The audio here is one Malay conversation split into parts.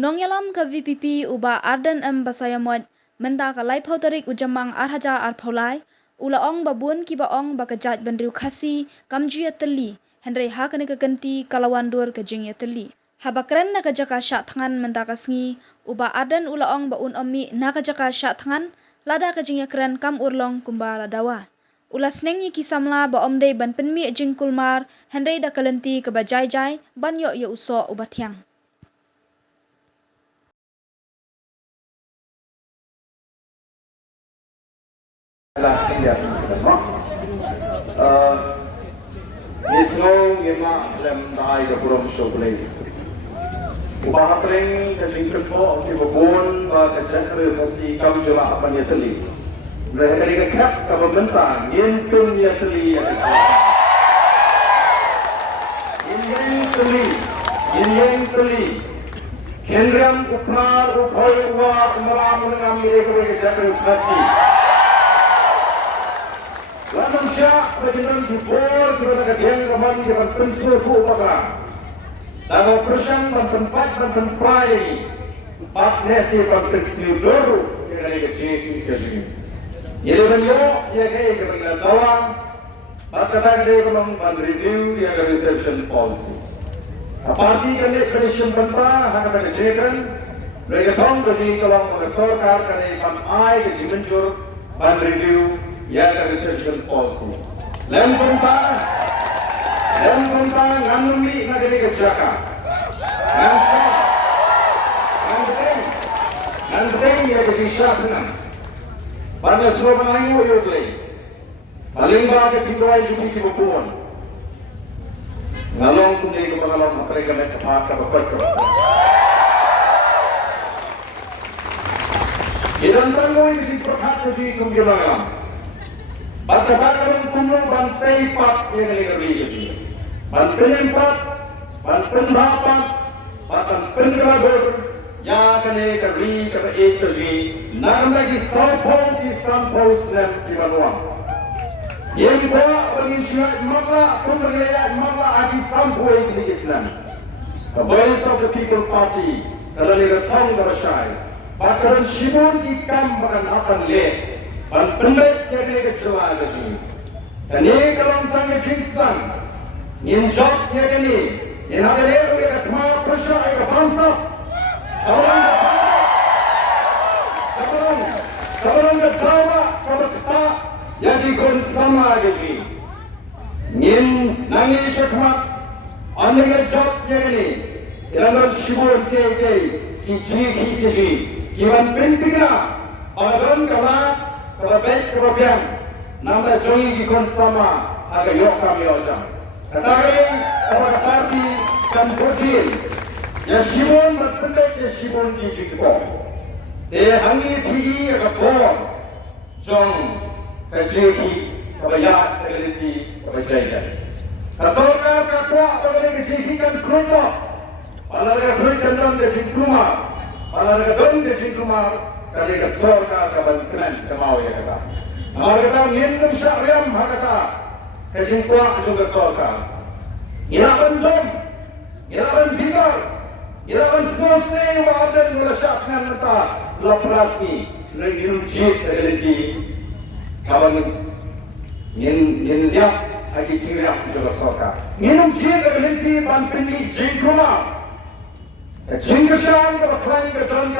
Unong yalam ke VPP uba Ardent basayamot menta ka lai tarik ujamang arhaja arpolai ula ong babun Kiba ong baka Jaitbynriew Khasi kamju Iatylli Henry hakane ke genti kalawan dur ke jing Iatylli habakren na ka jaka syak tangan menta ka sngi uba Ardent ula ong baun omi na ka jaka syak tangan lada ke jing yakren kam urlong kumba ladawa ula snengi kisamla ba omde ban penmi jing kulmar Henry da kalenti ke bajai ban yo uso uba tiang. Mismo ngema lem dai ke purom shoplay. Ubah pring ke jingkel po ke babon ba ke jakre Khasi kam jela apan Iatylli. Mereka ke kap ke pembentan yin pun Iatylli ya. Yin Iatylli. Kendram upnar uphoi wa umram ngami ke jakre Khasi. Lalu siapa berjenam di bor kita ketiang kembali dengan prinsip upakara. Dalam persiang dan tempat empat nasi prinsip dulu kita kecil kecil. Jadi beliau ia kaya kepada tawang, berkata dia kemang Jaitbynriew ia ke reception policy. Parti kami commission banta hanya kecilkan mereka tahu jadi kalau mengesorkan kami ai kecil menjur Jaitbynriew ya ke reception policy. Lem banta nganumi nak jadi kecaka. Nanti ya jadi syakna. Pada suruh menangu yudlay. Paling bahagia cintrai juga di bukuan. Ngalong pun dia kepengalong mereka nak kepak kepak. Idan tanggung ini perhak jadi kemjulangan. Bata-bata kumung bantai pat yang negeri. Bantai empat, bantai dapat, batan pengelabur yang negeri kata ekji. Nak lagi sampau sedang di Banua. Yang kedua pengisyarat makla pemberlian makla adi sampau yang di Islam. The Voice of the People Party kalau mereka tahu bersai. Bakaran sibun ikam bakan akan le. Ban pendek yang mereka celah lagi. Dan ini kalau tanya jingstan, nin job yang ini, nin ada leru yang cuma persia yang bangsa. Kalau ketawa, kalau kata, jadi kon sama lagi. Nin nangis sekat, anda job yang ini, dalam sibun ke, inci, kiban pentingnya, orang kalah. Kalau baik kemudian, nama join di konsama agak yok kami ojang. Tetapi orang parti dan berdiri, ya sibun berpendek ya sibun di jikpo. Hangi tinggi agak bor, jong kejeki kebayat kegeliti kebajaikan. Kasorka kakwa kegeliti kejeki kan keruto, palaga kerutan dalam kejeki rumah, palaga dalam kejeki rumah. Kali kesorka kebantuan kemau ya kata. Amar kata minum syariam kata kejingkuak juga sorka. Ilapan dom, ilapan bitar, ilapan semua wadah melasakkan kata laprasi negeri cip kegeliti kawan nin liap lagi cingriak juga sorka. Minum cip kegeliti banpini jingkuma. Jingkesan kebetulan ke dalam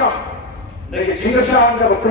Lagi cinta siang kalau